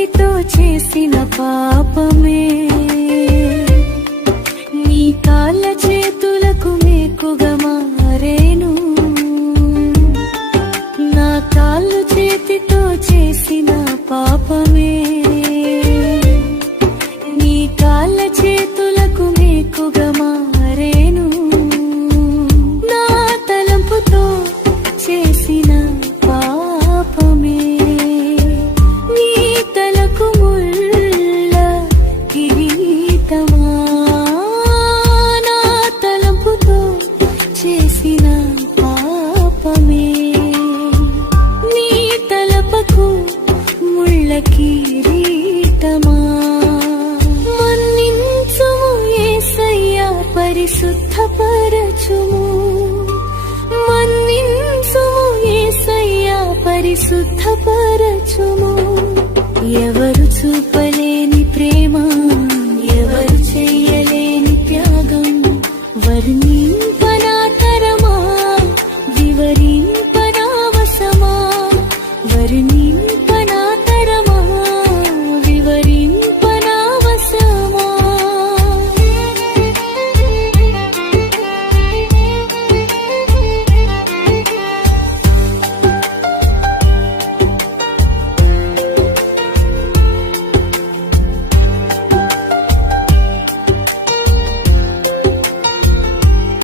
చేతితో చేసిన పాపమే నీ కాళ్ళ చేతులకు మేకుగా మారేను. నా కాళ్ళు చేతితో చేసిన పాపమే నీ కాళ్ళ చేతులకు మేకుగా మారేను. నా తలంపుతో చేసిన పాపమే నీ తలకు ముళ్ళ కిరీటమా. నా తలంపుతో చేసిన పాపమే నీ తలపకు ముళ్ళ కిరీటమా. మన్నించుము యేసయ్యా పరిశుద్ధపరచుము. మన్నించుము యేసయ్యా పరిశుద్ధపరచుము. ఎవరు చూప